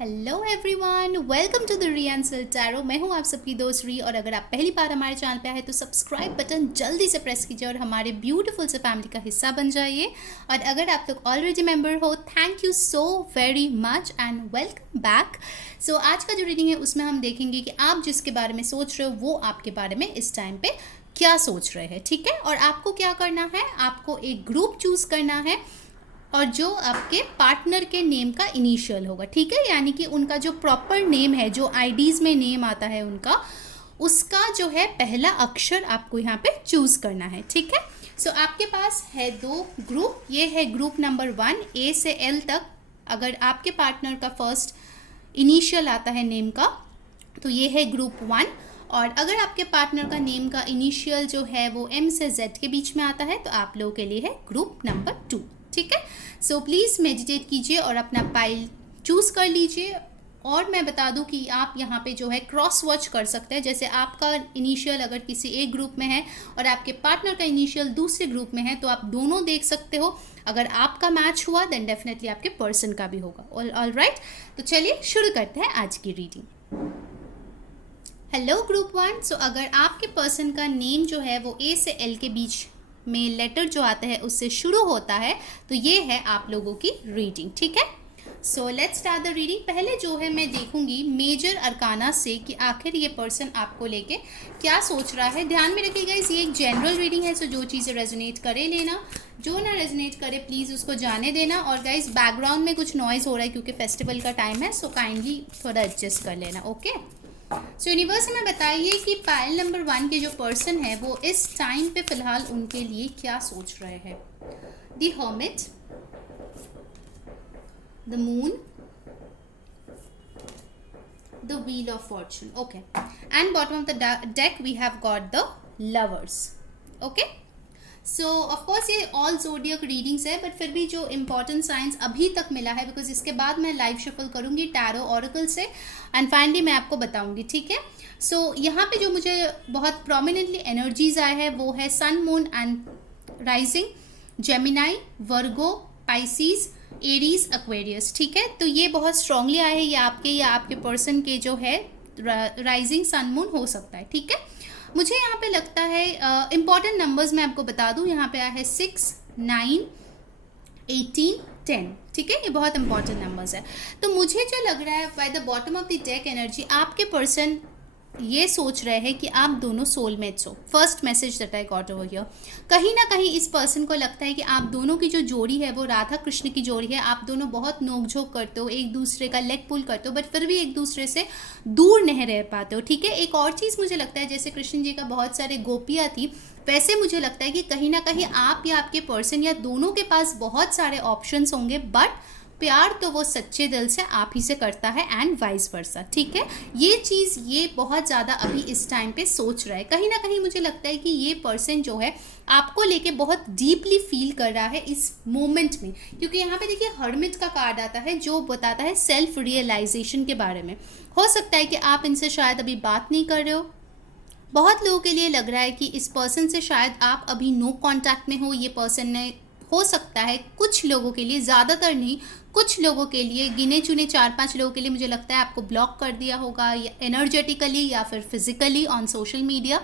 Hello everyone, welcome to the re answer tarot. मैं हूं आप सबकी दोस्त री, और अगर आप पहली बार हमारे चैनल पे आए तो सब्सक्राइब बटन जल्दी से प्रेस कीजिए और हमारे ब्यूटीफुल से फैमिली का हिस्सा बन जाइए। और अगर आप लोग ऑलरेडी मेंबर हो, thank you so very much and welcome back. So आज का जो रीडिंग है उसमें हम देखेंगे कि आप जिसके बारे में सोच रहे हो वो आपके बारे में इस टाइम पे क्या सोच रहे हैं, ठीक है। और आपको क्या करना है, आपको एक ग्रुप चूज करना है और जो आपके पार्टनर के नेम का इनिशियल होगा, ठीक है। यानी कि उनका जो प्रॉपर नेम है, जो आईडीज में नेम आता है उनका, उसका जो है पहला अक्षर आपको यहाँ पे चूज करना है, ठीक है। सो आपके पास है दो ग्रुप। ये है ग्रुप नंबर 1 ए से एल तक। अगर आपके पार्टनर का फर्स्ट इनिशियल आता है नेम का तो ये है ग्रुप 1। और अगर आपके पार्टनर का नेम का इनिशियल जो है वो एम से जेड के बीच में आता है तो आप लोगों के लिए है ग्रुप नंबर 2, ठीक है। सो प्लीज़ मेडिटेट कीजिए और अपना पाइल चूज़ कर लीजिए। और मैं बता दूं कि आप यहाँ पे जो है क्रॉस वॉच कर सकते हैं। जैसे आपका इनिशियल अगर किसी एक ग्रुप में है और आपके पार्टनर का इनिशियल दूसरे ग्रुप में है तो आप दोनों देख सकते हो। अगर आपका मैच हुआ देन डेफिनेटली आपके पर्सन का भी होगा। ऑल राइट, तो चलिए शुरू करते हैं आज की रीडिंग। Hello group 1। सो अगर आपके पर्सन का नेम जो है वो ए से एल के बीच में लेटर जो आता है उससे शुरू होता है तो ये है आप लोगों की रीडिंग, ठीक है। So let's start the reading. पहले जो है मैं देखूंगी मेजर अरकाना से कि आखिर ये पर्सन आपको लेके क्या सोच रहा है। ध्यान में रखिएगा ये एक जनरल रीडिंग है, सो जो चीज़ें रेजोनेट करे लेना, जो ना रेजोनेट करे प्लीज़ उसको जाने देना। और गाइज बैकग्राउंड में कुछ नॉइज़ हो रहा है क्योंकि फेस्टिवल का टाइम है, सो काइंडली थोड़ा एडजस्ट कर लेना, ओके। सो यूनिवर्स हमें बताइए कि पाइल नंबर 1 के जो पर्सन है वो इस टाइम पे फिलहाल उनके लिए क्या सोच रहे हैं। The hermit, the moon, the wheel of fortune, okay. And bottom of the deck we have got the lovers, okay. So of course ये ऑल जोडियक रीडिंग्स है, बट फिर भी जो इंपॉर्टेंट साइंस अभी तक मिला है, बिकॉज इसके बाद मैं लाइव शफल करूंगी टैरो ऑरेकल से एंड फाइनली मैं आपको बताऊंगी, ठीक है। सो यहाँ पे जो मुझे बहुत प्रोमिनेंटली एनर्जीज आए हैं वो है sun, moon and rising, Gemini, Virgo, Pisces, Aries, Aquarius, ठीक है। तो ये बहुत स्ट्रांगली आए हैं, ये आपके या आपके पर्सन के जो है राइजिंग सन मून हो सकता है, ठीक है। मुझे यहाँ पे लगता है इंपॉर्टेंट नंबर्स मैं आपको बता दूँ, यहाँ पे आया है 6, 9, 18, 10, ठीक है। ये बहुत इंपॉर्टेंट नंबर्स है। तो मुझे जो लग रहा है by the bottom of the deck energy, आपके पर्सन ये सोच रहे हैं कि आप दोनों सोलमेट्स हो। First message that I got over here, कहीं ना कहीं इस पर्सन को लगता है कि आप दोनों की जो जोड़ी है वो राधा कृष्ण की जोड़ी है। आप दोनों बहुत नोकझोंक करते हो, एक दूसरे का लेग पुल करते हो, बट फिर भी एक दूसरे से दूर नहीं रह पाते हो, ठीक है। एक और चीज़ मुझे लगता है, जैसे कृष्ण जी का बहुत सारे गोपियाँ थी, वैसे मुझे लगता है कि कहीं ना कहीं आप या आपके पर्सन या दोनों के पास बहुत सारे ऑप्शंस होंगे, बट प्यार तो वो सच्चे दिल से आप ही से करता है एंड वाइस वर्सा, ठीक है। ये चीज़ ये बहुत ज़्यादा अभी इस टाइम पे सोच रहा है। कहीं ना कहीं मुझे लगता है कि ये पर्सन जो है आपको लेके बहुत डीपली फील कर रहा है इस मोमेंट में, क्योंकि यहाँ पे देखिए हर्मिट का कार्ड आता है जो बताता है सेल्फ रियलाइजेशन के बारे में। हो सकता है कि आप इनसे शायद अभी बात नहीं कर रहे हो। बहुत लोगों के लिए लग रहा है कि इस पर्सन से शायद आप अभी नो कांटेक्ट में हो। ये पर्सन ने, हो सकता है कुछ लोगों के लिए, ज़्यादातर नहीं, कुछ लोगों के लिए, गिने चुने 4-5 लोगों के लिए मुझे लगता है आपको ब्लॉक कर दिया होगा, या एनर्जेटिकली या फिर physically on social media.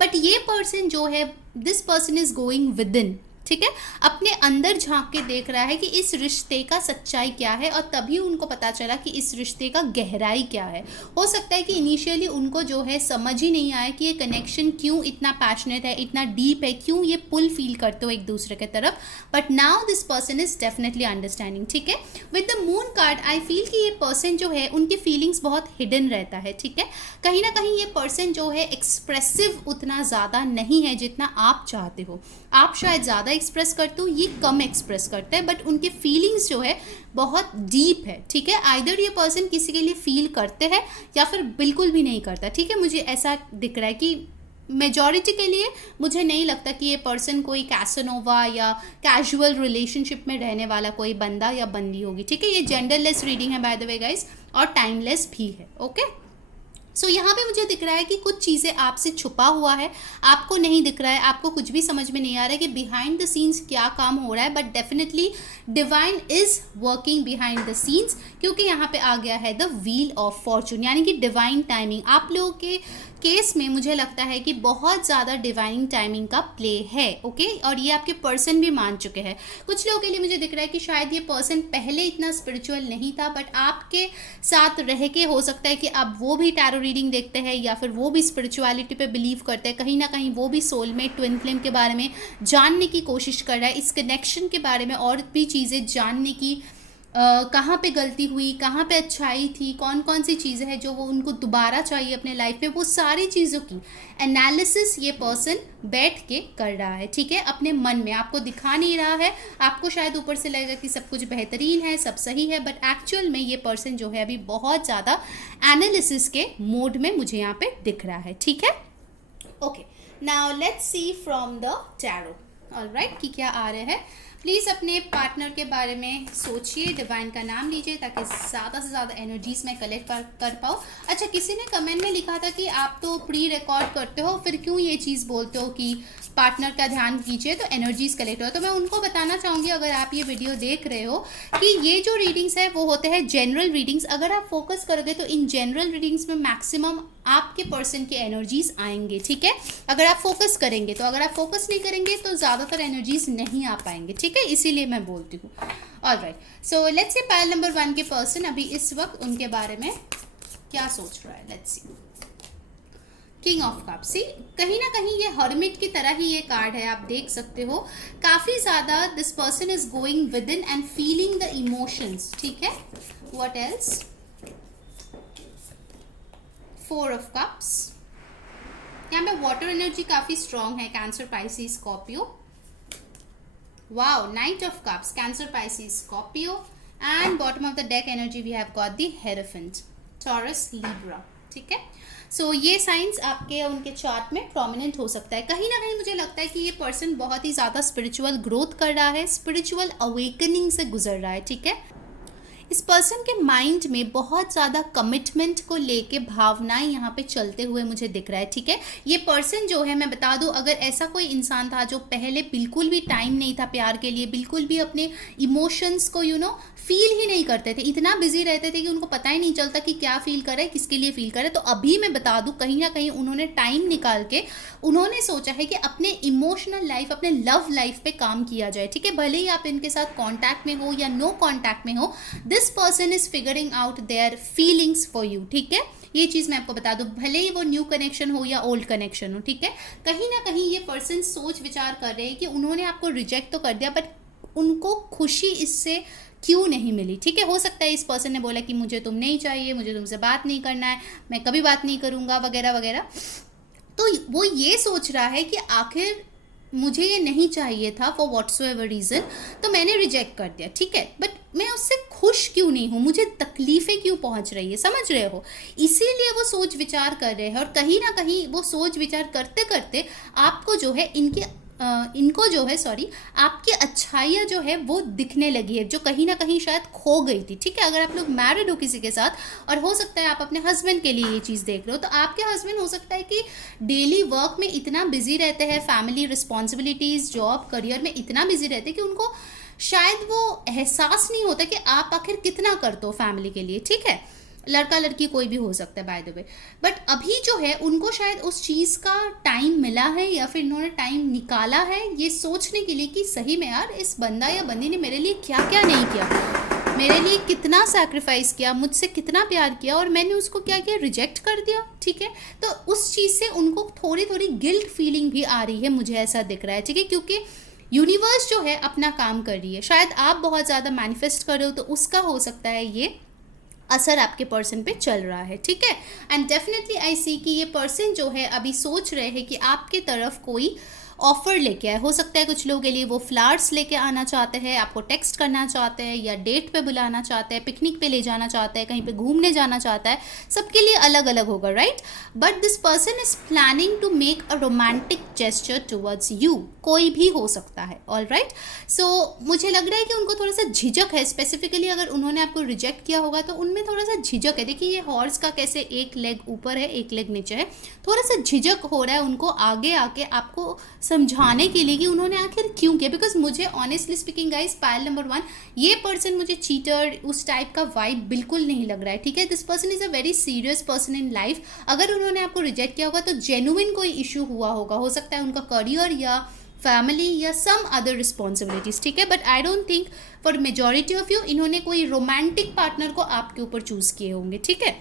But ये पर्सन जो है, this person is going with इन, ठीक है। अपने अंदर झांक के देख रहा है कि इस रिश्ते का सच्चाई क्या है, और तभी उनको पता चला कि इस रिश्ते का गहराई क्या है। हो सकता है कि इनिशियली उनको जो है समझ ही नहीं आया कि ये कनेक्शन क्यों इतना पैशनेट है, इतना डीप है, क्यों ये पुल फील करते हो एक दूसरे के तरफ। But now this person is definitely understanding, ठीक है। With the moon card I feel कि ये पर्सन जो है उनकी फीलिंग्स बहुत हिडन रहता है, ठीक है। कहीं ना कहीं ये पर्सन जो है एक्सप्रेसिव उतना ज़्यादा नहीं है जितना आप चाहते हो। आप शायद ज़्यादा एक्सप्रेस करते हो, ये कम एक्सप्रेस करते हैं, बट उनके फीलिंग्स जो है बहुत डीप है, ठीक है। आइदर ये पर्सन किसी के लिए फील करते हैं या फिर बिल्कुल भी नहीं करता, ठीक है। मुझे ऐसा दिख रहा है कि मेजॉरिटी के लिए मुझे नहीं लगता कि ये पर्सन कोई कैसनोवा या कैजुअल रिलेशनशिप में रहने वाला कोई बंदा या बंदी होगी, ठीक है। ये जेंडरलेस रीडिंग है बाय द वे गाइस, और टाइमलेस भी है, ओके। सो यहाँ पे मुझे दिख रहा है कि कुछ चीज़ें आपसे छुपा हुआ है, आपको नहीं दिख रहा है, आपको कुछ भी समझ में नहीं आ रहा है कि बिहाइंड द सीन्स क्या काम हो रहा है, but definitely divine is working behind the scenes, क्योंकि यहाँ पे आ गया है द व्हील ऑफ फॉर्चून, यानी कि डिवाइन टाइमिंग। आप लोगों के केस में मुझे लगता है कि बहुत ज़्यादा डिवाइन टाइमिंग का प्ले है, ओके, और ये आपके पर्सन भी मान चुके हैं। कुछ लोगों के लिए मुझे दिख रहा है कि शायद ये पर्सन पहले इतना स्पिरिचुअल नहीं था, बट आपके साथ रह के हो सकता है कि अब वो भी टैरो रीडिंग देखते हैं या फिर वो भी स्पिरिचुअलिटी पे बिलीव करते हैं, कहीं ना कहीं वो भी सोलमेट ट्विन फ्लेम के बारे में जानने की कोशिश कर रहा है, इस कनेक्शन के बारे में और भी चीज़ें जानने की, कहाँ पे गलती हुई, कहाँ पे अच्छाई थी, कौन कौन सी चीज़ें हैं जो वो उनको दोबारा चाहिए अपने लाइफ में, वो सारी चीज़ों की एनालिसिस ये पर्सन बैठ के कर रहा है, ठीक है, अपने मन में। आपको दिखा नहीं रहा है, आपको शायद ऊपर से लगेगा कि सब कुछ बेहतरीन है, सब सही है, बट एक्चुअल में ये पर्सन जो है अभी बहुत ज़्यादा एनालिसिस के मोड में मुझे यहाँ पे दिख रहा है, ठीक है। Okay, now let's see from the tarot, alright, कि क्या आ रहे हैं। प्लीज़ अपने पार्टनर के बारे में सोचिए, डिवाइन का नाम लीजिए ताकि ज़्यादा से ज़्यादा एनर्जीज में कलेक्ट कर पाओ। अच्छा, किसी ने कमेंट में लिखा था कि आप तो प्री रिकॉर्ड करते हो, फिर क्यों ये चीज़ बोलते हो कि पार्टनर का ध्यान कीजिए तो एनर्जीज कलेक्ट हो। तो मैं उनको बताना चाहूँगी, अगर आप ये वीडियो देख रहे हो, कि ये जो रीडिंग्स है वो होते हैं जनरल रीडिंग्स। अगर आप फोकस करोगे तो इन जनरल रीडिंग्स में मैक्सिमम आपके पर्सन के एनर्जीज आएंगे, ठीक है, अगर आप फोकस करेंगे तो। अगर आप फोकस नहीं करेंगे तो ज़्यादातर एनर्जीज नहीं आ पाएंगे, ठीक है, इसीलिए मैं बोलती हूँ। Alright, so let's see pile number 1 के पर्सन अभी इस वक्त उनके बारे में क्या सोच रहा है। Let's see king of cups. See, कहीं ना कहीं ये हर्मिट की तरह ही ये कार्ड है, आप देख सकते हो, काफ़ी ज़्यादा this person is going with in and feeling the emotions, ठीक है। व्हाट एल्स, 4 ऑफ कप्स, यहाँ पे वाटर एनर्जी काफ़ी स्ट्रॉन्ग है, Cancer, Pisces, Scorpio. Wow, knight of cups, Cancer, Pisces, Scorpio, and bottom of the deck energy we have got the hierophant, Taurus, Libra, ठीक है। सो ये science आपके उनके chart में प्रोमिनेंट हो सकता है। कहीं ना कहीं मुझे लगता है कि ये पर्सन बहुत ही ज़्यादा स्पिरिचुअल ग्रोथ कर रहा है, स्पिरिचुअल अवेकनिंग से गुजर रहा है, ठीक है। इस पर्सन के माइंड में बहुत ज़्यादा कमिटमेंट को लेके भावनाएं यहाँ पे चलते हुए मुझे दिख रहा है, ठीक है। ये पर्सन जो है, मैं बता दूँ, अगर ऐसा कोई इंसान था जो पहले बिल्कुल भी टाइम नहीं था प्यार के लिए, बिल्कुल भी अपने इमोशंस को फील ही नहीं करते थे, इतना बिजी रहते थे कि उनको पता ही नहीं चलता कि क्या फील करे, किसके लिए फील करे, तो अभी मैं बता दूं कहीं ना कहीं उन्होंने टाइम निकाल के उन्होंने सोचा है कि अपने इमोशनल लाइफ, अपने लव लाइफ पे काम किया जाए, ठीक है। भले ही आप इनके साथ कांटेक्ट में हो या नो कांटेक्ट में हो, this person is figuring out their feelings for you, ठीक है। ये चीज़ मैं आपको बता दूं, भले ही वो न्यू कनेक्शन हो या ओल्ड कनेक्शन हो, ठीक है, कहीं ना कहीं ये पर्सन सोच विचार कर रहे हैं कि उन्होंने आपको रिजेक्ट तो कर दिया, बट उनको खुशी इससे क्यों नहीं मिली, ठीक है। हो सकता है इस पर्सन ने बोला कि मुझे तुम नहीं चाहिए, मुझे तुमसे बात नहीं करना है, मैं कभी बात नहीं करूँगा, वगैरह वगैरह। तो वो ये सोच रहा है कि आखिर मुझे ये नहीं चाहिए था फॉर व्हाट्सोएवर रीज़न, तो मैंने रिजेक्ट कर दिया, ठीक है, बट मैं उससे खुश क्यों नहीं हूँ, मुझे तकलीफ़ें क्यों पहुँच रही है, समझ रहे हो, इसीलिए वो सोच विचार कर रहे हैं। और कहीं ना कहीं वो सोच विचार करते करते आपको जो है इनको जो है आपकी अच्छाइयाँ जो है वो दिखने लगी है, जो कहीं ना कहीं शायद खो गई थी, ठीक है। अगर आप लोग मैरिड हो किसी के साथ, और हो सकता है आप अपने हस्बैंड के लिए ये चीज़ देख रहे हो, तो आपके हस्बैंड हो सकता है कि डेली वर्क में इतना बिजी रहते हैं, फैमिली रिस्पॉन्सिबिलिटीज़, जॉब, करियर में इतना बिजी रहते हैं कि उनको शायद वो एहसास नहीं होता कि आप आखिर कितना करते हो फैमिली के लिए, ठीक है। लड़का लड़की कोई भी हो सकता है बाय द वे, बट अभी जो है उनको शायद उस चीज़ का टाइम मिला है या फिर इन्होंने टाइम निकाला है ये सोचने के लिए कि सही में यार इस बंदा या बंदी ने मेरे लिए क्या क्या नहीं किया, मेरे लिए कितना सैक्रिफाइस किया, मुझसे कितना प्यार किया, और मैंने उसको क्या किया, रिजेक्ट कर दिया, ठीक है। तो उस चीज़ से उनको थोड़ी थोड़ी गिल्ट फीलिंग भी आ रही है, मुझे ऐसा दिख रहा है, ठीक है, क्योंकि यूनिवर्स जो है अपना काम कर रही है। शायद आप बहुत ज़्यादा मैनिफेस्ट कर रहे हो, तो उसका हो सकता है ये असर आपके पर्सन पे चल रहा है, ठीक है। एंड डेफिनेटली आई सी कि ये पर्सन जो है अभी सोच रहे हैं कि आपके तरफ कोई ऑफर लेके आए। हो सकता है कुछ लोगों के लिए वो फ्लावर्स लेके आना चाहते हैं, आपको टेक्स्ट करना चाहते हैं, या डेट पे बुलाना चाहते हैं, पिकनिक पे ले जाना चाहते हैं, कहीं पे घूमने जाना चाहता है, सबके लिए अलग अलग होगा, right. But this person is planning to make a romantic gesture towards you, कोई भी हो सकता है। ऑल राइट, सो मुझे लग रहा है कि उनको थोड़ा सा झिझक है, स्पेसिफिकली अगर उन्होंने आपको रिजेक्ट किया होगा तो उनमें थोड़ा सा झिझक है। देखिए ये हॉर्स का कैसे एक लेग ऊपर है एक लेग नीचे है, थोड़ा सा झिझक हो रहा है उनको आगे आके आपको समझाने के लिए कि उन्होंने आखिर क्यों किया। बिकॉज मुझे honestly speaking guys, pile number 1, ये पर्सन मुझे चीटर उस टाइप का वाइब बिल्कुल नहीं लग रहा है। ठीक है, this person is a very serious person in life. अगर उन्होंने आपको रिजेक्ट किया होगा तो जेन्युइन कोई इशू हुआ होगा, हो सकता है उनका करियर या फैमिली या सम अदर रिस्पॉन्सिबिलिटीज। ठीक है, but I don't think for majority of you इन्होंने कोई रोमांटिक पार्टनर को आपके ऊपर चूज किए होंगे। ठीक है,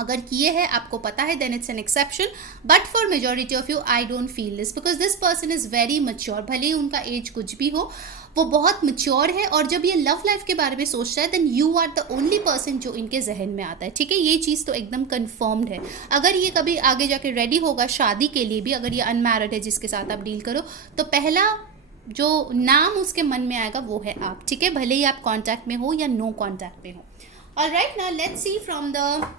अगर किए हैं आपको पता है then it's an exception, but for majority of you I don't feel this, because this person is very mature. भले ही उनका एज कुछ भी हो, वो बहुत मच्योर है और जब ये लव लाइफ के बारे में सोचता है then you are the only person जो इनके जहन में आता है। ठीक है, ये चीज़ तो एकदम कन्फर्म्ड है। अगर ये कभी आगे जाके रेडी होगा शादी के लिए भी, अगर ये अनमैरिड है जिसके साथ आप डील करो, तो पहला जो नाम उसके मन में आएगा वो है आप। ठीक है, भले ही आप कॉन्टैक्ट में हो या नो कॉन्टैक्ट में हो। Alright, now let's see from the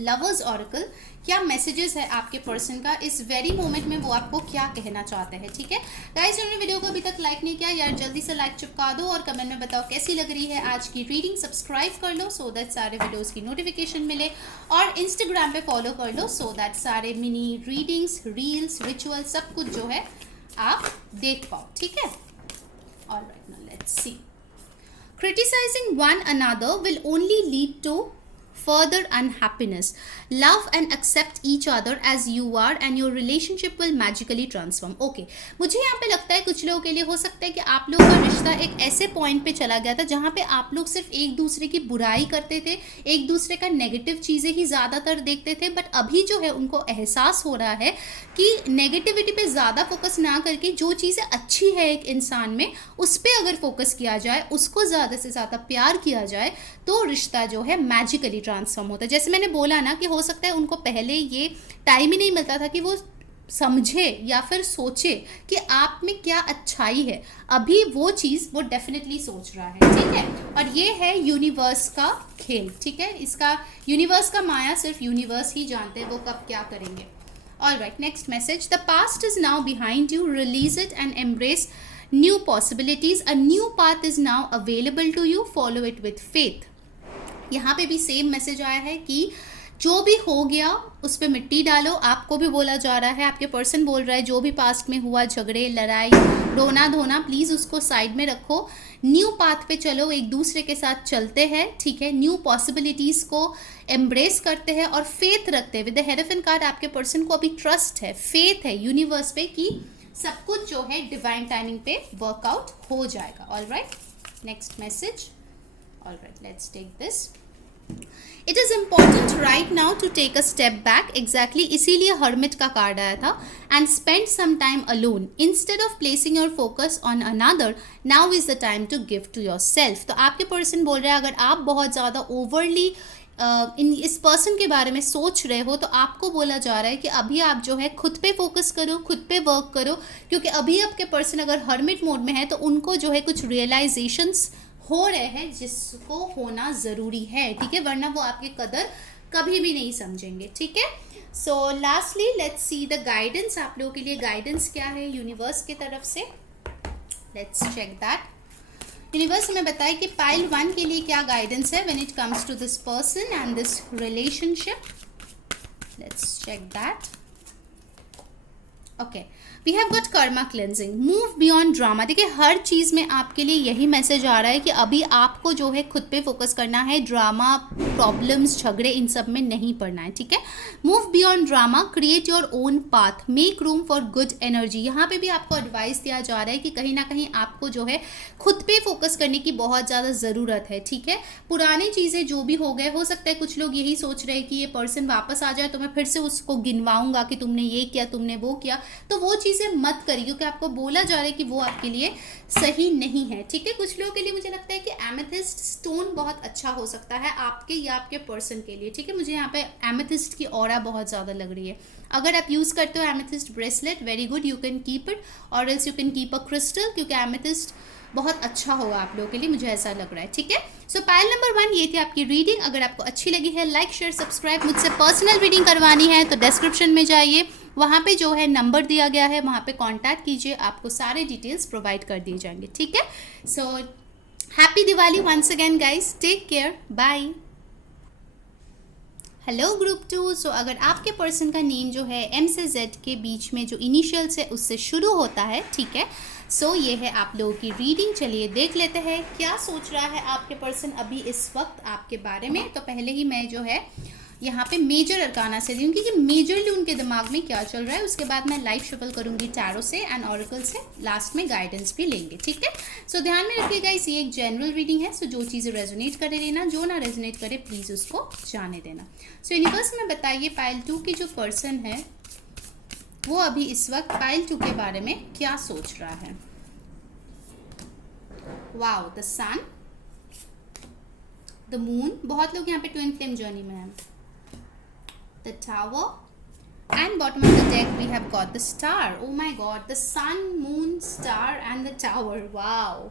lovers oracle क्या मैसेजेस है आपके पर्सन का इस वेरी मोमेंट में, वो आपको क्या कहना चाहते हैं। ठीक है गाइस, जिन्होंने वीडियो को अभी तक लाइक नहीं किया यार जल्दी से लाइक चिपका दो और कमेंट में बताओ कैसी लग रही है आज की रीडिंग। सब्सक्राइब कर लो सो दैट सारे वीडियोस की नोटिफिकेशन मिले, और इंस्टाग्राम पे फॉलो कर लो सो दैट सारे मिनी रीडिंग्स, रील्स, रिचुअल सब कुछ जो है आप देख पाओ। ठीक है, alright, now let's see. Criticizing one another will only lead to further unhappiness. Love and accept each other as you are and your relationship will magically transform. Okay, मुझे यहाँ पे लगता है कुछ लोगों के लिए हो सकता है कि आप लोगों का रिश्ता एक ऐसे पॉइंट पे चला गया था जहाँ पे आप लोग सिर्फ एक दूसरे की बुराई करते थे, एक दूसरे का नेगेटिव चीज़ें ही ज़्यादातर देखते थे। बट अभी जो है उनको एहसास हो रहा है कि नेगेटिविटी पे ज़्यादा फोकस ना करके जो चीज़ें अच्छी है एक इंसान में उस पर अगर फोकस किया जाए, उसको ज़्यादा से ज़्यादा प्यार किया जाए, तो रिश्ता जो है मैजिकली ट्रांसफॉर्म होता है। जैसे मैंने बोला ना कि हो सकता है उनको पहले ये टाइम ही नहीं मिलता था कि वो समझे या फिर सोचे कि आप में क्या अच्छाई है, अभी वो चीज़ वो डेफिनेटली सोच रहा है। ठीक है, और ये है यूनिवर्स का खेल। ठीक है, इसका यूनिवर्स का माया सिर्फ यूनिवर्स ही जानते हैं वो कब क्या करेंगे। Alright, next message. The past is now behind you, release it and embrace new possibilities, a new path is now available to you, follow it with faith. यहाँ पे भी सेम मैसेज आया है कि जो भी हो गया उस पर मिट्टी डालो, आपको भी बोला जा रहा है, आपके पर्सन बोल रहा है जो भी पास्ट में हुआ, झगड़े, लड़ाई, रोना धोना, प्लीज़ उसको साइड में रखो, न्यू पाथ पे चलो, एक दूसरे के साथ चलते हैं। ठीक है, न्यू पॉसिबिलिटीज़ को एम्ब्रेस करते हैं और फेथ रखते हैं। विद द हेरोफेंट कार्ड आपके पर्सन को अभी ट्रस्ट है, फेथ है यूनिवर्स पे कि सब कुछ जो है डिवाइन टाइमिंग पे वर्कआउट हो जाएगा। Alright, next message. Alright, let's take this. It is important right now to take a step back. Exactly, इसीलिए hermit का कार्ड आया था, and spend some time alone instead of placing your focus on another. Now is the time to give to yourself. तो आपके person बोल रहे हैं अगर आप बहुत ज़्यादा ओवरली इस पर्सन के बारे में सोच रहे हो तो आपको बोला जा रहा है कि अभी आप जो है खुद पे फोकस करो, खुद पे वर्क करो, क्योंकि अभी आपके पर्सन अगर हर्मिट मोड में है तो उनको जो है कुछ रियलाइजेशंस हो रहे हैं जिसको होना ज़रूरी है। ठीक है, वरना वो आपकी कदर कभी भी नहीं समझेंगे। ठीक है, सो lastly let's see the guidance. आप लोगों के लिए गाइडेंस क्या है यूनिवर्स की तरफ से, लेट्स चेक दैट। यूनिवर्स हमें बताए कि पाइल 1 के लिए क्या गाइडेंस है when it comes to this person and this relationship. Let's check that. Okay, we have got karma cleansing, move beyond drama. देखिए हर चीज़ में आपके लिए यही मैसेज आ रहा है कि अभी आपको जो है खुद पे फोकस करना है, ड्रामा, प्रॉब्लम्स, झगड़े इन सब में नहीं पड़ना है। ठीक है, move beyond drama, create your own path, make room for good energy. यहाँ पे भी आपको एडवाइस दिया जा रहा है कि कहीं ना कहीं आपको जो है खुद पे फोकस करने की बहुत ज़्यादा ज़रूरत है। ठीक है, पुरानी चीज़ें जो भी हो गए, हो सकता है कुछ लोग यही सोच रहे हैं कि ये पर्सन वापस आ जाए तो मैं फिर से उसको गिनवाऊंगा कि तुमने ये किया, तुमने वो किया, तो वो चीज़ें मत करिए क्योंकि आपको बोला जा रहा है कि वो आपके लिए सही नहीं है। ठीक है, कुछ लोगों के लिए मुझे लगता है कि एमेथिस्ट स्टोन बहुत अच्छा हो सकता है आपके या आपके पर्सन के लिए। ठीक है, मुझे यहाँ पे एमेथिस्ट की ऑरा बहुत ज़्यादा लग रही है। अगर आप यूज़ करते हो amethyst bracelet, very good, you can keep it, और else you can keep a crystal, क्योंकि एमेथिस्ट बहुत अच्छा होगा आप लोगों के लिए, मुझे ऐसा लग रहा है। ठीक है, सो पाइल नंबर 1 ये थी आपकी रीडिंग। अगर आपको अच्छी लगी है लाइक शेयर सब्सक्राइब, मुझसे पर्सनल रीडिंग करवानी है तो डिस्क्रिप्शन में जाइए, वहाँ पे जो है नंबर दिया गया है, वहाँ पे कांटेक्ट कीजिए, आपको सारे डिटेल्स प्रोवाइड कर दिए जाएंगे, ठीक है। So happy Diwali once again guys, take care, bye. Hello group 2। So अगर आपके पर्सन का नेम जो है M से Z के बीच में जो इनिशियल्स है उससे शुरू होता है, ठीक है, सो ये है आप लोगों की रीडिंग। चलिए देख लेते हैं क्या सोच रहा है आपके पर्सन अभी इस वक्त आपके बारे में। तो पहले ही मैं जो है यहाँ पे मेजर अरकाना से दूँगी कि मेजरली उनके दिमाग में क्या चल रहा है, उसके बाद मैं लाइव शफल करूँगी टैरो से एंड ऑरेकल से, लास्ट में गाइडेंस भी लेंगे, ठीक है। सो ध्यान में रखिएगा इस ये एक जनरल रीडिंग है, सो जो चीज़ें रेजोनेट करे लेना, जो ना रेजोनेट करे प्लीज़ उसको जाने देना। सो यूनिवर्स में बताइए पाइल 2 की जो पर्सन है वो अभी इस वक्त पाइल 2 के बारे में क्या सोच रहा है। Wow, the sun, the moon, बहुत लोग यहाँ पे ट्विन फ्लेम जर्नी में हैं, the tower, and bottom of the deck we have got the star. Oh my god, the sun, moon, star and the tower. Wow,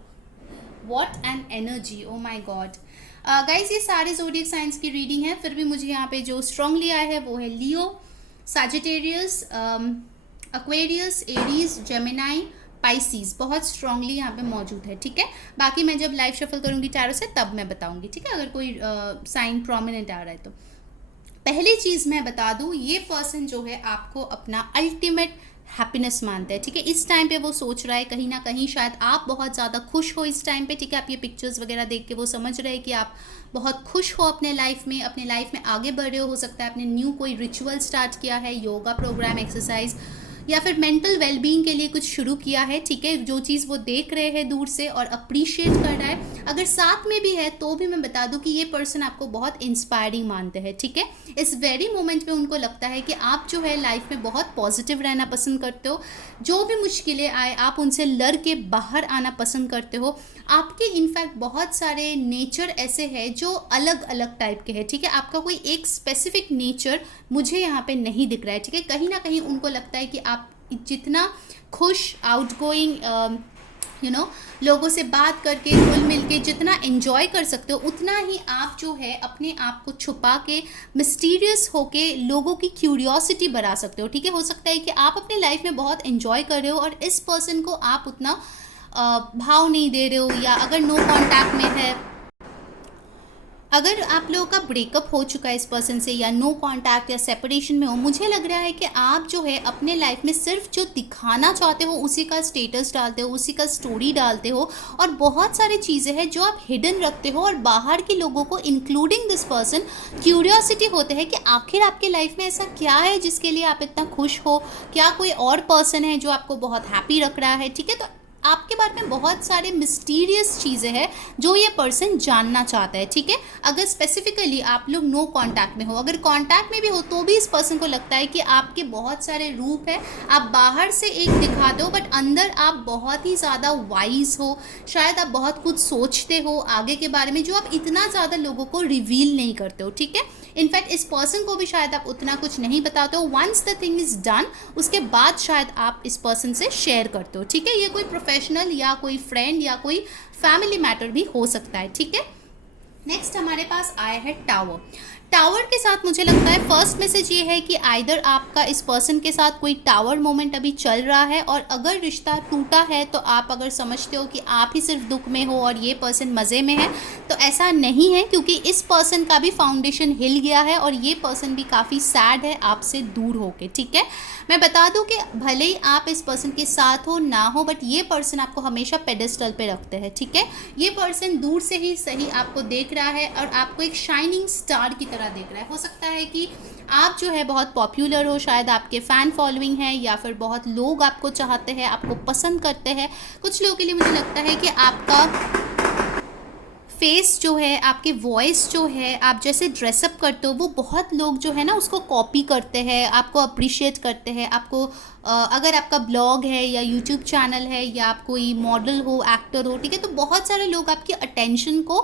what an energy. Oh my god guys, ये सारे zodiac signs की reading है, फिर भी मुझे यहाँ पे जो स्ट्रांगली आया है वो है Leo, Sagittarius, Aquarius, Aries, Gemini, Pisces, बहुत स्ट्रांगली यहाँ पे मौजूद है, ठीक है। बाकी मैं जब लाइव शफल करूँगी टैरो से तब मैं बताऊँगी, ठीक है, अगर कोई साइन प्रोमिनेंट आ रहा है तो। पहली चीज़ मैं बता दूं, ये पर्सन जो है आपको अपना अल्टीमेट हैप्पीनेस मानता है, ठीक है। इस टाइम पे वो सोच रहा है कहीं ना कहीं शायद आप बहुत ज़्यादा खुश हो इस टाइम पे, ठीक है। आप ये पिक्चर्स वगैरह देख के वो समझ रहे हैं कि आप बहुत खुश हो अपने लाइफ में आगे बढ़ रहे हो सकता है आपने न्यू कोई रिचुअल स्टार्ट किया है, योगा प्रोग्राम, एक्सरसाइज, या फिर मेंटल वेलबींग के लिए कुछ शुरू किया है, ठीक है। जो चीज़ वो देख रहे हैं दूर से और अप्रिशिएट कर रहा है, अगर साथ में भी है तो भी मैं बता दूं कि ये पर्सन आपको बहुत इंस्पायरिंग मानते हैं, ठीक है। इस वेरी मोमेंट पे उनको लगता है कि आप जो है लाइफ में बहुत पॉजिटिव रहना पसंद करते हो, जो भी मुश्किलें आए आप उनसे लड़ के बाहर आना पसंद करते हो। आपके इनफैक्ट बहुत सारे नेचर ऐसे हैं जो अलग अलग टाइप के हैं, ठीक है। आपका कोई एक स्पेसिफिक नेचर मुझे यहाँ पे नहीं दिख रहा है, ठीक है। कहीं ना कहीं उनको लगता है कि आप जितना खुश, आउटगोइंग, लोगों से बात करके घुल मिल के जितना एंजॉय कर सकते हो, उतना ही आप जो है अपने आप को छुपा के मिस्टीरियस होके लोगों की क्यूरियोसिटी बढ़ा सकते हो, ठीक है। हो सकता है कि आप अपने लाइफ में बहुत एंजॉय कर रहे हो और इस पर्सन को आप उतना भाव नहीं दे रहे हो, या अगर नो कांटेक्ट में है, अगर आप लोगों का ब्रेकअप हो चुका है इस पर्सन से, या नो कांटेक्ट या सेपरेशन में हो, मुझे लग रहा है कि आप जो है अपने लाइफ में सिर्फ जो दिखाना चाहते हो उसी का स्टेटस डालते हो, उसी का स्टोरी डालते हो, और बहुत सारी चीज़ें हैं जो आप हिडन रखते हो, और बाहर के लोगों को इंक्लूडिंग दिस पर्सन क्यूरियोसिटी होते हैं कि आखिर आपके लाइफ में ऐसा क्या है जिसके लिए आप इतना खुश हो, क्या कोई और पर्सन है जो आपको बहुत हैप्पी रख रहा है, ठीक है। तो आपके बारे में बहुत सारे मिस्टीरियस चीज़ें हैं जो ये पर्सन जानना चाहता है, ठीक है। अगर स्पेसिफिकली आप लोग नो कांटेक्ट में हो, अगर कांटेक्ट में भी हो तो भी इस पर्सन को लगता है कि आपके बहुत सारे रूप है, आप बाहर से एक दिखाते हो बट अंदर आप बहुत ही ज़्यादा वाइज हो, शायद आप बहुत कुछ सोचते हो आगे के बारे में जो आप इतना ज़्यादा लोगों को रिवील नहीं करते हो, ठीक है। इनफैक्ट इस पर्सन को भी शायद आप उतना कुछ नहीं बताते हो, once the thing is done उसके बाद शायद आप इस पर्सन से शेयर करते हो, ठीक है। ये कोई प्रोफेशनल या कोई फ्रेंड या कोई फैमिली मैटर भी हो सकता है, ठीक है। नेक्स्ट हमारे पास आया है टावर। टावर के साथ मुझे लगता है फर्स्ट मैसेज ये है कि आइदर आपका इस पर्सन के साथ कोई टावर मोमेंट अभी चल रहा है, और अगर रिश्ता टूटा है तो आप अगर समझते हो कि आप ही सिर्फ दुख में हो और ये पर्सन मज़े में है, तो ऐसा नहीं है, क्योंकि इस पर्सन का भी फाउंडेशन हिल गया है और ये पर्सन भी काफ़ी सैड है आपसे दूर होके, ठीक है। मैं बता दूं कि भले ही आप इस पर्सन के साथ हो ना हो, बट ये पर्सन आपको हमेशा पेडेस्टल पे रखते हैं, ठीक है। ये पर्सन दूर से ही सही आपको देख रहा है और आपको एक शाइनिंग स्टार की तरह देख रहा है। हो सकता है कि आप जो है बहुत पॉपुलर हो, शायद आपके फ़ैन फॉलोइंग है, या फिर बहुत लोग आपको चाहते हैं, आपको पसंद करते हैं। कुछ लोगों के लिए मुझे लगता है कि आपका फेस जो है, आपके वॉइस जो है, आप जैसे ड्रेसअप करते हो वो बहुत लोग जो है ना उसको कॉपी करते हैं, आपको अप्रिशिएट करते हैं। आपको अगर आपका ब्लॉग है या यूट्यूब चैनल है या आप कोई मॉडल हो, एक्टर हो, ठीक है, तो बहुत सारे लोग आपकी अटेंशन को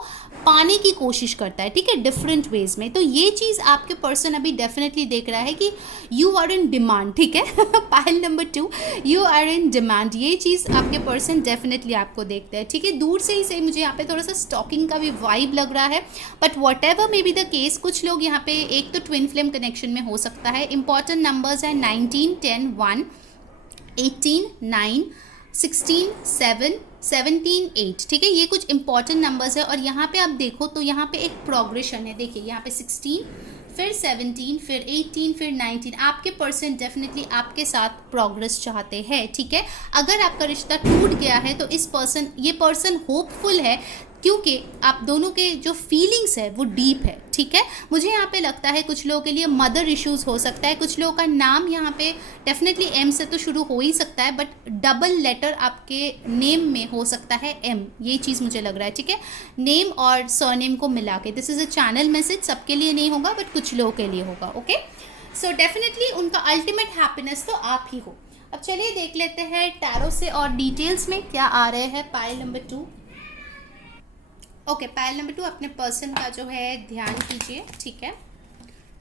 पाने की कोशिश करता है, ठीक है, डिफरेंट वेज में। तो ये चीज़ आपके पर्सन अभी डेफिनेटली देख रहा है कि यू आर इन डिमांड, ठीक है। Pile number 2, you are in demand, ये चीज़ आपके पर्सन डेफिनेटली आपको देखते हैं, ठीक है। दूर से ही सही, मुझे यहाँ पे थोड़ा सा स्टॉकिंग का भी वाइब लग रहा है, but what ever may be the case, कुछ लोग यहाँ पे एक तो ट्विन फ्लेम कनेक्शन में हो सकता है। इंपॉर्टेंट नंबर्स है 19, 10, 1, 18, 9, 16, 7, 17, 8, ठीक है। ये कुछ इंपॉर्टेंट नंबर्स है और यहाँ पे आप देखो तो यहाँ पे एक प्रोग्रेशन है। देखिए यहाँ पे 16, फिर 17, फिर 18, फिर 19। आपके पर्सन डेफिनेटली आपके साथ प्रोग्रेस चाहते हैं, ठीक है। अगर आपका रिश्ता टूट गया है तो ये पर्सन होपफुल है, क्योंकि आप दोनों के जो फीलिंग्स है वो डीप है, ठीक है। मुझे यहाँ पे लगता है कुछ लोगों के लिए मदर इश्यूज हो सकता है, कुछ लोगों का नाम यहाँ पे डेफिनेटली एम से तो शुरू हो ही सकता है, बट डबल लेटर आपके नेम में हो सकता है एम, ये चीज़ मुझे लग रहा है, ठीक है। नेम और सरनेम को मिला के, this is a channel message, सबके लिए नहीं होगा बट कुछ लोगों के लिए होगा, ओके। सो डेफिनेटली उनका अल्टीमेट हैप्पीनेस तो आप ही हो। अब चलिए देख लेते हैं टैरो से और डिटेल्स में क्या आ रहे हैं। Pile number 2, okay, pile number 2 अपने पर्सन का जो है ध्यान कीजिए, ठीक है।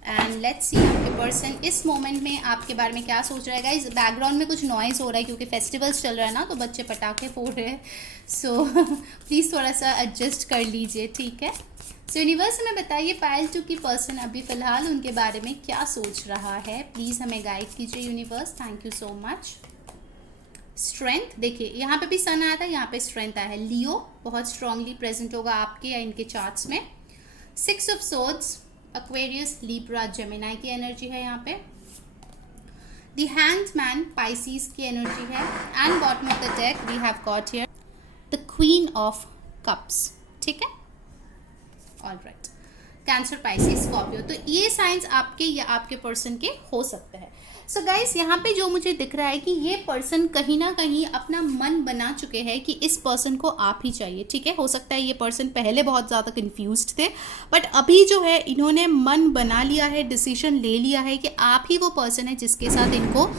एंड लेट्स सी आपके पर्सन इस मोमेंट में आपके बारे में क्या सोच रहा है। गाइस बैकग्राउंड में कुछ नॉइज़ हो रहा है क्योंकि फेस्टिवल्स चल रहा है ना, तो बच्चे पटाखे फोड़ रहे हैं, सो प्लीज़ थोड़ा सा एडजस्ट कर लीजिए, ठीक है। सो यूनिवर्स हमें बताइए पाइल 2 की पर्सन अभी फ़िलहाल उनके बारे में क्या सोच रहा है। प्लीज़ हमें गाइड कीजिए universe, thank you so much. Strength, देखिए यहाँ पे भी सन आया था, यहाँ पे स्ट्रेंथ आया है। लियो बहुत स्ट्रांगली प्रेजेंट होगा आपके या इनके चार्ट्स में। 6 of swords, Aquarius, Libra, Gemini की एनर्जी है यहाँ पे। द हैंडमैन, पाइसीज की एनर्जी है। And bottom of the deck we have got here the queen of cups, ठीक है। ऑलराइट, कैंसर, पाइसिस, स्कॉर्पियो, तो ये साइंस आपके या आपके पर्सन के हो सकते हैं। सो गाइस यहाँ पे जो मुझे दिख रहा है कि ये पर्सन कहीं ना कहीं अपना मन बना चुके हैं कि इस पर्सन को आप ही चाहिए, ठीक है। हो सकता है ये पर्सन पहले बहुत ज़्यादा कंफ्यूज्ड थे, बट अभी जो है इन्होंने मन बना लिया है, डिसीजन ले लिया है कि आप ही वो पर्सन है जिसके साथ इनको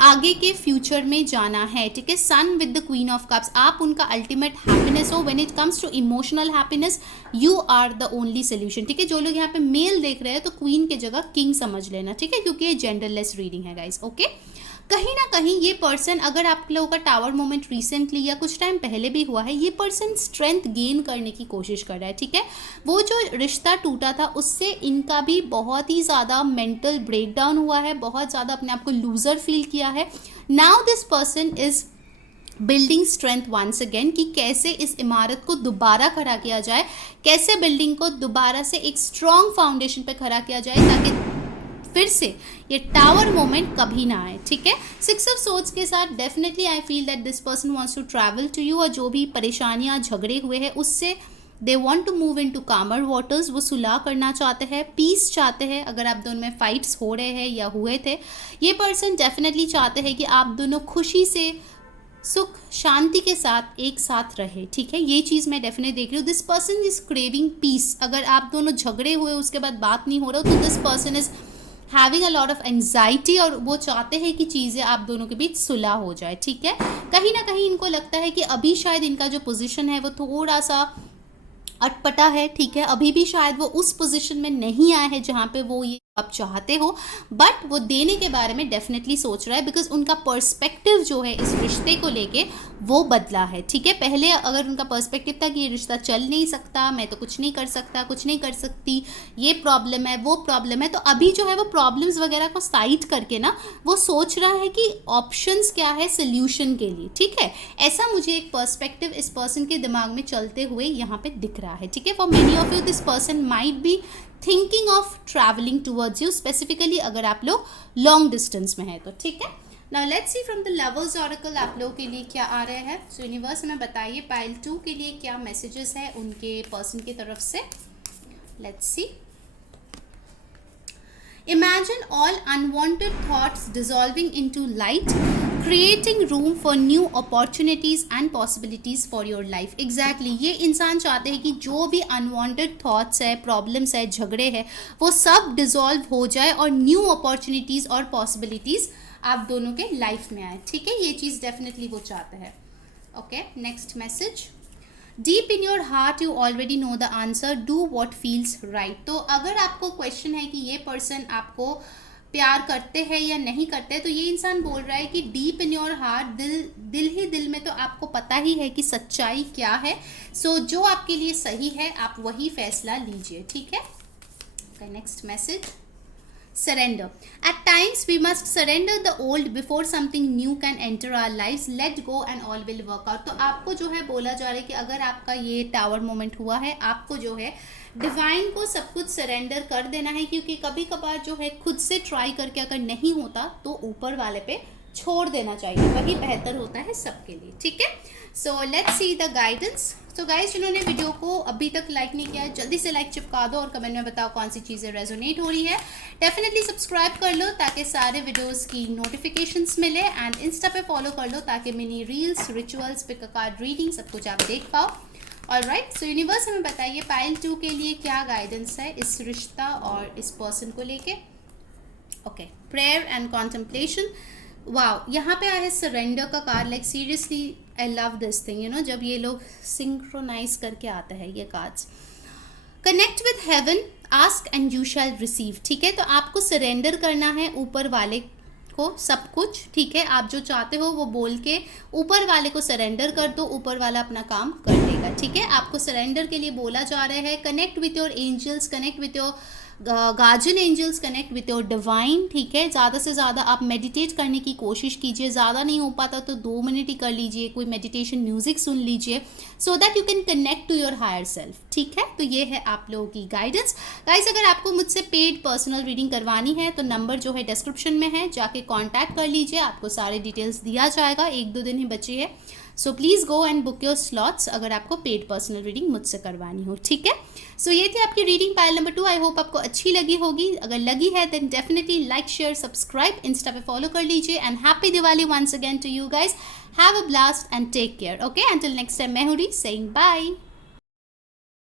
आगे के फ्यूचर में जाना है, ठीक है। Sun with the queen of cups, आप उनका अल्टीमेट हैप्पीनेस हो। When it comes to emotional happiness you are the only solution, ठीक है। जो लोग यहाँ पे मेल देख रहे हैं तो क्वीन के जगह किंग समझ लेना, ठीक है, क्योंकि ये जेंडरलेस रीडिंग है गाइस, ओके। कहीं ना कहीं ये पर्सन, अगर आप लोगों का टावर मोमेंट रिसेंटली या कुछ टाइम पहले भी हुआ है, ये पर्सन स्ट्रेंथ गेन करने की कोशिश कर रहा है, ठीक है। वो जो रिश्ता टूटा था उससे इनका भी बहुत ही ज़्यादा मेंटल ब्रेकडाउन हुआ है, बहुत ज़्यादा अपने आप को लूजर फील किया है। Now this person is building strength once again, कि कैसे इस इमारत को दोबारा खड़ा किया जाए, कैसे बिल्डिंग को दोबारा से एक स्ट्रॉन्ग फाउंडेशन पे खड़ा किया जाए ताकि फिर से ये टावर मोमेंट कभी ना आए, ठीक है। 6 ऑफ सोर्ड्स के साथ definitely I feel that this person wants to travel to you, और जो भी परेशानियां झगड़े हुए हैं उससे they want to move into calmer waters, वो सुलह करना चाहते हैं, पीस चाहते हैं। अगर आप दोनों में फाइट्स हो रहे हैं या हुए थे, ये पर्सन डेफिनेटली चाहते हैं कि आप दोनों खुशी से, सुख शांति के साथ एक साथ रहे, ठीक है। ये चीज़ मैं डेफिनेटली देख रही हूँ। This person is craving peace. अगर आप दोनों झगड़े हुए उसके बाद बात नहीं हो रहा तो this person is having a lot of anxiety, और वो चाहते हैं कि चीज़ें आप दोनों के बीच सुलह हो जाए, ठीक है। कहीं ना कहीं इनको लगता है कि अभी शायद इनका जो पोजीशन है वो थोड़ा सा अटपटा है, ठीक है। अभी भी शायद वो उस पोजीशन में नहीं आए हैं जहाँ पे वो ये आप चाहते हो, बट वो देने के बारे में डेफिनेटली सोच रहा है, बिकॉज उनका पर्सपेक्टिव जो है इस रिश्ते को लेके वो बदला है, ठीक है। पहले अगर उनका पर्सपेक्टिव था कि ये रिश्ता चल नहीं सकता, मैं तो कुछ नहीं कर सकता, कुछ नहीं कर सकती, ये प्रॉब्लम है, वो प्रॉब्लम है, तो अभी जो है वो प्रॉब्लम्स वगैरह को साइड करके ना वो सोच रहा है कि ऑप्शंस क्या है सोल्यूशन के लिए, ठीक है। ऐसा मुझे एक पर्सपेक्टिव इस पर्सन के दिमाग में चलते हुए यहाँ पे दिख रहा है, ठीक है। For many of you this person might be thinking of travelling towards you, specifically अगर आप लोग लॉन्ग डिस्टेंस में है तो, ठीक है। Now let's see from the lovers oracle आप लोगों के लिए क्या आ रहे हैं। सो यूनिवर्स हमें बताइए पाइल 2 के लिए क्या मैसेजेस है उनके पर्सन की तरफ से। Let's see. Imagine all unwanted thoughts dissolving into light, creating room for new opportunities and possibilities for your life. Exactly, ये इंसान चाहते हैं कि जो भी unwanted thoughts है, problems है, झगड़े हैं, वो सब dissolve हो जाए और new opportunities और possibilities आप दोनों के लाइफ में आए, ठीक है। ये चीज़ डेफिनेटली वो चाहते हैं, okay. Next message. Deep in your heart you already know the answer, do what feels right. तो अगर आपको क्वेश्चन है कि ये पर्सन आपको प्यार करते हैं या नहीं करते, तो ये इंसान बोल रहा है कि डीप इन योर हार्ट, दिल ही दिल में तो आपको पता ही है कि सच्चाई क्या है। सो जो आपके लिए सही है आप वही फैसला लीजिए, ठीक है। Next message, surrender. At times we must surrender the old before something new can enter our lives. Let go and all will work out. तो आपको जो है बोला जा रहा है कि अगर आपका ये टावर मोमेंट हुआ है, आपको जो है डिवाइन को सब कुछ सरेंडर कर देना है, क्योंकि कभी कभार जो है खुद से ट्राई करके अगर नहीं होता तो ऊपर वाले पे छोड़ देना चाहिए, वही बेहतर होता है सबके लिए, ठीक है। So let's see the guidance. तो गाइस जिन्होंने वीडियो को अभी तक लाइक नहीं किया है, जल्दी से लाइक चिपका दो और कमेंट में बताओ कौन सी चीज़ें रेजोनेट हो रही है। डेफिनेटली सब्सक्राइब कर लो ताकि सारे वीडियोस की नोटिफिकेशंस मिले, एंड इंस्टा पे फॉलो कर लो ताकि mini reels, rituals, pick a card reading सब कुछ आप देख पाओ। ऑलराइट, सो यूनिवर्स हमें बताइए पाइल 2 के लिए क्या गाइडेंस है इस रिश्ता और इस पर्सन को लेके। Okay, prayer and contemplation. Wow, यहाँ पे आया है सरेंडर का card. Like seriously I love this thing, you know, जब ये लोग सिंक्रोनाइज करके आता है ये cards. Connect with heaven, ask and you shall receive, ठीक है। तो आपको सरेंडर करना है ऊपर वाले को सब कुछ, ठीक है। आप जो चाहते हो वो बोल के ऊपर वाले को सरेंडर कर दो, ऊपर वाला अपना काम कर देगा, ठीक है। आपको सरेंडर के लिए बोला जा रहा है connect with your angels, connect with your guardian angels, connect with your divine, ठीक है। ज़्यादा से ज़्यादा आप मेडिटेट करने की कोशिश कीजिए, ज़्यादा नहीं हो पाता तो 2 मिनट ही कर लीजिए, कोई मेडिटेशन म्यूजिक सुन लीजिए, so that you can connect to your higher self, ठीक है। तो ये है आप लोगों की गाइडेंस। गाइस अगर आपको मुझसे पेड पर्सनल रीडिंग करवानी है तो नंबर जो है डिस्क्रिप्शन में है, जाके कॉन्टैक्ट कर लीजिए, आपको सारे डिटेल्स दिया जाएगा। 1-2 दिन ही बचे हैं, so please go and book your slots अगर आपको पेड पर्सनल रीडिंग मुझसे करवानी हो, ठीक है। सो ये थी आपकी reading pile number 2। I hope आपको अच्छी लगी होगी। अगर लगी है then definitely like, share, subscribe, insta पे फॉलो कर लीजिए। And happy Diwali once again to you guys. Have a blast and take care. Okay, until next time, मैं हूँ री सेइंग बाय।